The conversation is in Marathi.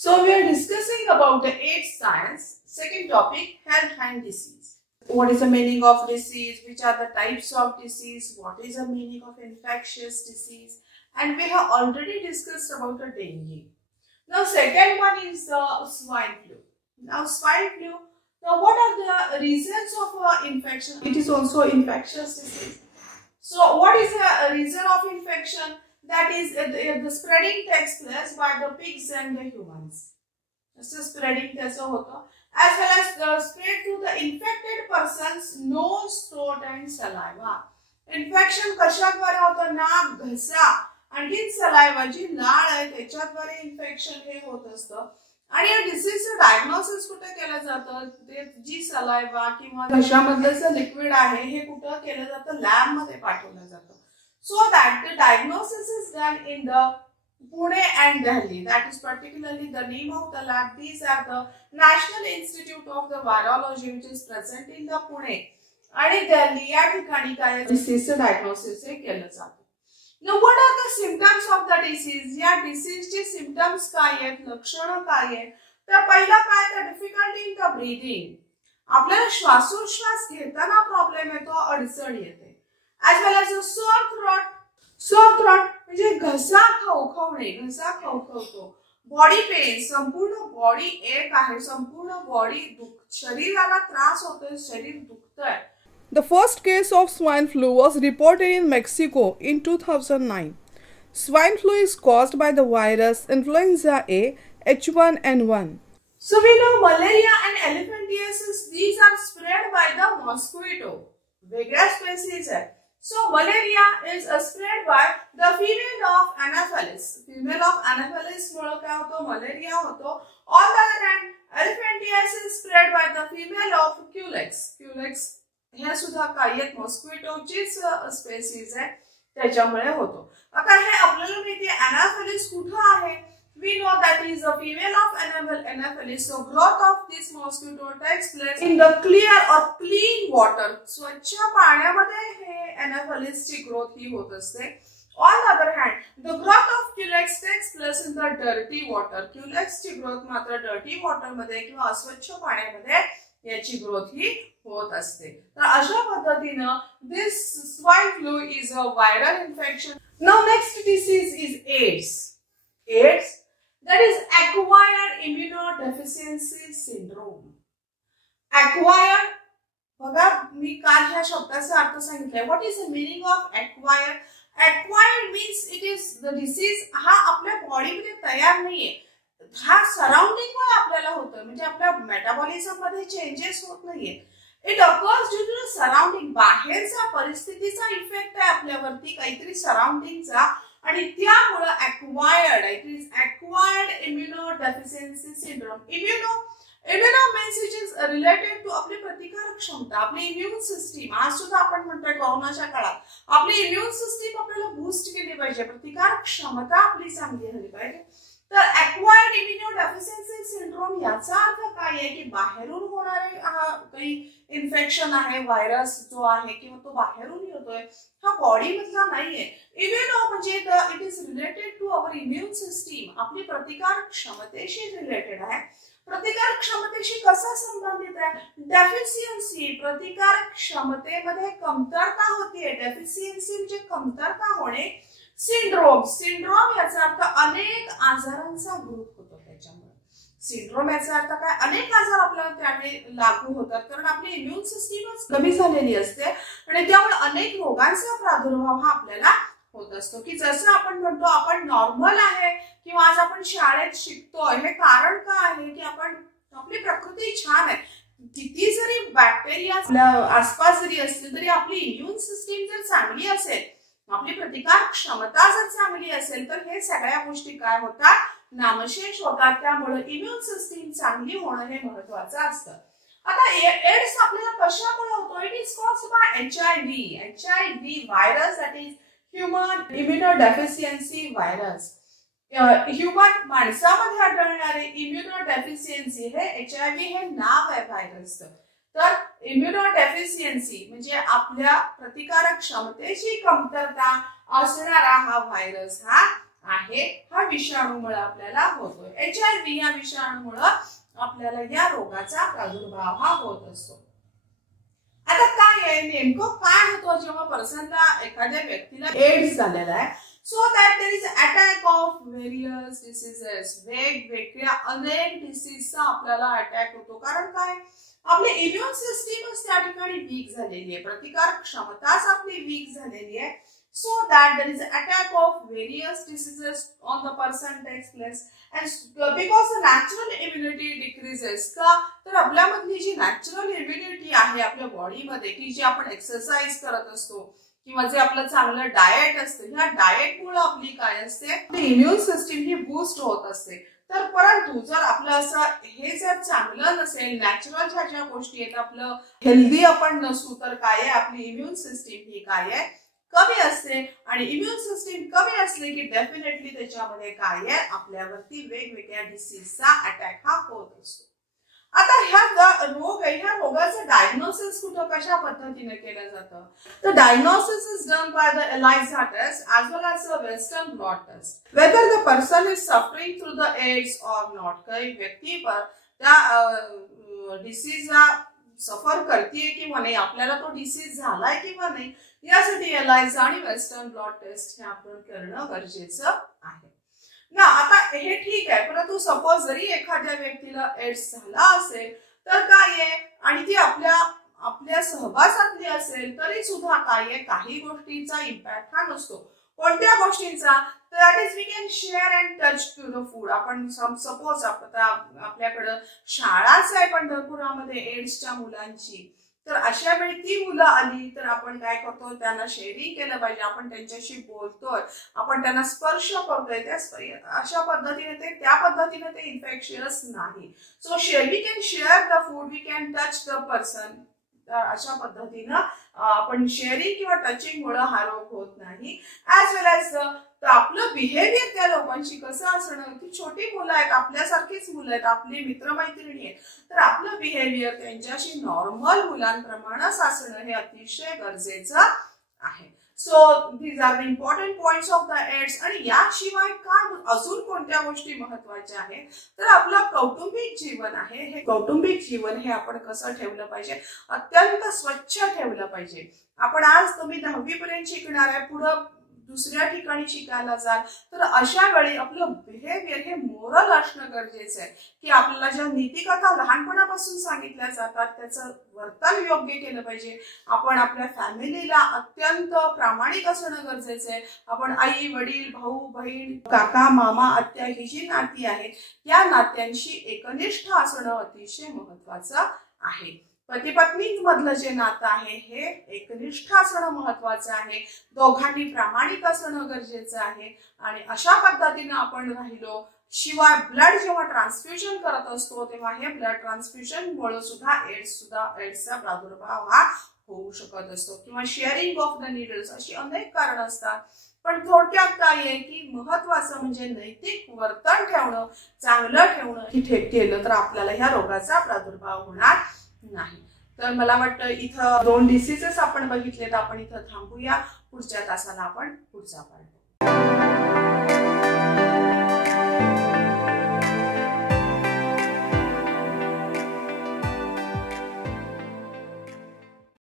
So we are discussing about the AIDS science. Second topic, health and disease. What is the meaning of disease? Which are the types of disease? What is the meaning of infectious disease? And we have already discussed about the dengue. Now second one is the swine flu. Now swine flu. Now what are the reasons of infection? It is also infectious disease. So what is the reason of infection? That is the spreading takes place by the pigs and the humans. So spreading त्याचं होतं, as well as the spread to the infected person's nose, throat and saliva. Infection कशाद्वारे होतं? नाक, घसा आणखी सलाइवा जी लाळ आहे त्याच्याद्वारे इन्फेक्शन हे होत असतं. आणि या डिसीजचं डायग्नोसिस कुठे केलं जातं? ते जी सलाइवा किंवा घशामधलं लिक्विड आहे हे कुठे केलं जातं? लॅब मध्ये पाठवलं जातं. So that the diagnosis is done in the Pune and Delhi. That is particularly the name of the lab. These are the National Institute of the Virology, which is present in the Pune आणि Delhi या ठिकाणी काय disease diagnosis हे केलं जातं. Now what are the symptoms of the disease? या disease चे symptoms काय आहेत? लक्षणं काय आहेत? तर पहिला काय तर difficulty in the breathing. आपल्याला श्वासोच्छ्वास घेताना प्रॉब्लेम येतो, अडचण येते. As well as a sore throat. Sore throat म्हणजे घसा खवखवणे, घसा खवखवतो. बॉडी पेन, संपूर्ण बॉडी एक आहे, संपूर्ण बॉडी शरीराला त्रास होतोय, शरीर दुखतंय. The first case of swine flu was reported in Mexico in 2009. Swine flu is caused by the virus influenza A H1N1. So we know malaria and elephantiasis, these are spread by the mosquito. वेगळ्या species आहे. So malaria is spread by the female of Anopheles. Female of Anopheles मुळे काय होतो? मलेरिया होतो. On the other hand, elephantiasis is spread by the female of Culex. Culex हे सुद्धा काही एक मॉस्किटोचीच स्पेसीज आहे, त्याच्यामुळे होतो. आता हे आपल्याला माहिती आहे Anopheles कुठे आहे? We know that is the female of Anopheles. So growth of this mosquito takes place in the clear or clean water. स्वच्छ पाण्यामध्ये हे Anopheles ची ग्रोथ ही होत असते. On the other hand, the growth of Culex takes place in the dirty water. Culex ची ग्रोथ मात्र dirty water मध्ये किंवा अस्वच्छ पाण्यामध्ये याची ग्रोथ ही होत असते. तर अशा पद्धतीने this swine flu is a viral infection. Now next disease is AIDS. AIDS, that is acquired immunodeficiency syndrome. Acquired, बघा मी काल ह्या शब्दाचा अर्थ सांगितलाय. What is the meaning of acquired? Acquired means it is the disease हा आपल्या बॉडीमध्ये तयार नाहीये, हा सराउंडिंग मुळे आपल्याला होतं, म्हणजे आपल्या मेटाबॉलिझम मध्ये चेंजेस होत नाहीये. It occurs due to the surrounding. बाहेरचा परिस्थितीचा इफेक्ट आहे आपल्यावरती, काहीतरी सराउंडिंगचा, आणि त्यामुळे acquired, it is acquired immunodeficiency syndrome. Immuno means it is related to आपली प्रतिकारक क्षमता, आपली इम्युन सिस्टीम. आज सुद्धा आपण म्हणतोय कोरोनाच्या काळात आपली इम्युन सिस्टीम आपल्याला बूस्ट केली पाहिजे, प्रतिकारक क्षमता आपली चांगली झाली पाहिजे. तर acquired immunodeficiency syndrome याचा अर्थ काय आहे की बाहेरून होणारे काही इन्फेक्शन आहे, व्हायरस जो आहे किंवा तो बाहेरून येतोय, हा बॉडी मधला नाहीये. इम्युनो म्हणजे it is related to our immune system, आपली प्रतिकारक क्षमतेशी रिलेटेड आहे. प्रतिकारक क्षमतेशी कसा संबंधित आहे? डेफिशियन्सी, प्रतिकारक क्षमतेमध्ये कमतरता होतीये. डेफिशियन्सी म्हणजे कमतरता होणे. सिंड्रोम, सिंड्रोम याचा अर्थ अनेक आजारांचा ग्रुप होतो. त्याच्यामुळे सिंड्रोम याचा अर्थ काय? अनेक आजार आपल्याला त्यावेळी लागू होतात, कारण आपली इम्युन सिस्टीमच कमी झालेली असते आणि त्यामुळे अनेक रोगांचा प्रादुर्भाव हा आपल्याला होत असतो. की जसं आपण म्हणतो आपण नॉर्मल आहे किंवा आज आपण शाळेत शिकतोय, हे कारण काय आहे की आपण आपली प्रकृती छान आहे. किती जरी बॅक्टेरिया आपल्या आसपास जरी असतील तरी आपली इम्युन सिस्टीम जर चांगली असेल, आपली प्रतिकार क्षमता जर चांगली असेल, तर हे सगळ्या गोष्टी काय होतात? नामशेष होतात. त्यामुळे इम्युन सिस्टीम चांगली होणं हे महत्त्वाचं असतं. आता एड्स आपल्याला कशामुळे होतो? It is caused by HIV virus, that is human immunodeficiency virus. Human माणसामध्ये आढळणारे इम्युनोडेफिशियन्सी हे HIV हे नाव आहे व्हायरसचं. तर इम्युनोडेफिशियन्सी म्हणजे आपल्या प्रतिकारक क्षमतेची कमतरता असणारा हा व्हायरस हा आहे हा विषाणूमुळे आपल्याला होतोय। HIV या विषाणूमुळे आपल्याला या रोगाचा प्रादुर्भाव हा होत असतो। आता काय आहे नेमकं काय होतं जेव्हा पर्सनला एखाद्या व्यक्तीला एड्स झालेला आहे? So that there is attack of various diseases, वेगवेगळ्या अनेक डिसीजचा आपल्याला अटॅक होतो। कारण काय आपली इम्युन सिस्टीमच त्या ठिकाणी वीक झालेली आहे, प्रतिकार क्षमताच आपली वीक झालेली आहे। So that there is an attack of various diseases on the person takes place, and because the natural immunity decreases का तर आपल्यामधली जी नॅचरल इम्युनिटी आहे आपल्या बॉडी मध्ये की जी आपण एक्सरसाइज करत असतो किंवा जे आपलं चांगलं डाएट असतं, ह्या डाएट मुळे आपली काय असते आपली इम्युन सिस्टीम ही बूस्ट होत असते। तर परंतु जर आपलं असं हे जर चांगलं नसेल, नॅचरल ज्या ज्या गोष्टी आहेत आपलं हेल्दी आपण नसू तर काय आहे आपली इम्युन सिस्टीम ही काय आहे कमी असते, आणि इम्युन सिस्टीम कमी असले की डेफिनेटली त्याच्यामध्ये काय आहे आपल्यावरती वेगवेगळ्या डिसीजचा अटॅक हा होत असतो। आता ह्या रोगाचं डायग्नोसिस कुठं कशा पद्धतीने केलं जातं? तर diagnosis is done by the ELISA test as well as a Western blot test whether the person is suffering through the AIDS or not। काही व्यक्ती त्या डिसीजला सफर करतेय किंवा नाही, आपल्याला तो डिसीज झालाय किंवा नाही, यासाठी ELISA आणि वेस्टर्न ब्लॉट टेस्ट हे आपण करणं गरजेचं आहे ना। आता हे ठीक आहे, परंतु सपोज जरी एखाद्या व्यक्तीला एड्स झाला असेल तर काय आहे आणि ती आपल्या सहवासातली असेल तरी सुद्धा काय आहे काही गोष्टींचा इम्पॅक्ट हा नसतो। कोणत्या गोष्टींचा? That is we can share and touch to the food. आपण सपोज आपल्याकडे शाळाच आहे पंढरपुरामध्ये एड्सच्या मुलांची, तर अशा वेळी ती मुलं आली तर आपण काय करतो त्यांना शेअरिंग केलं पाहिजे, आपण त्यांच्याशी बोलतोय, आपण त्यांना स्पर्श करतोय, अशा पद्धतीने त्या पद्धतीने ते इन्फेक्शियस नाही। So we can share the food, we can touch the person, अशा पद्धतीनं आपण शेअरिंग किंवा टचिंग मुळे हा रोग होत नाही। ऍज वेल ऍज आपलं बिहेवियर त्या लोकांशी कसं असणं, ती छोटी मुलं आहेत आपल्यासारखीच मुलं आहेत, आपली मित्रमैत्रिणी आहेत, तर आपलं बिहेवियर त्यांच्याशी नॉर्मल मुलांप्रमाणेच असणं हे अतिशय गरजेचं आहे। So these are the important points of the AIDS. आणि याशिवाय काय अजून कोणत्या गोष्टी महत्वाच्या आहेत? तर आपलं कौटुंबिक जीवन आहे, हे कौटुंबिक जीवन हे आपण कसं ठेवलं पाहिजे? अत्यंत स्वच्छ ठेवलं पाहिजे। आपण आज तुम्ही 10वी पर्यंत शिकणार आहे, पुढे दुसऱ्या ठिकाणी शिकायला जाल तर अशा वेळी आपलं बिहेवियर हे मोरल असणं गरजेचं आहे की आपल्याला ज्या नीतिकथा लहानपणापासून सांगितल्या जातात त्याचं वर्तन योग्य केलं पाहिजे। आपण आपल्या फॅमिलीला अत्यंत प्रामाणिक असणं गरजेचं आहे। आपण आई वडील भाऊ बहीण काका मामा आत्या ही जी नाती आहेत या नात्यांशी एकनिष्ठ असणं अतिशय महत्वाचं आहे। पती पत्नी मधलं जे नातं आहे हे एकनिष्ठ असणं महत्वाचं आहे, दोघांनी प्रामाणिक असणं गरजेचं आहे, आणि अशा पद्धतीने आपण राहिलो। शिवाय ब्लड जेव्हा ट्रान्सफ्युजन करत असतो तेव्हा हे ब्लड ट्रान्सफ्युजन मुळे सुद्धा एड्सचा प्रादुर्भाव हा होऊ शकत असतो, किंवा शेअरिंग ऑफ द नीडल्स, अशी अनेक कारण असतात। पण थोडक्यात काय आहे की महत्वाचं म्हणजे नैतिक वर्तन ठेवणं, चांगलं ठेवणं हे केलं तर आपल्याला ह्या रोगाचा प्रादुर्भाव होणार नाही। तर मला वाटतं इथं 2 डिसीजेस आपण बघितलेत, आपण इथं थांबूया, पुढच्या तासाला आपण पुढचा पार्ट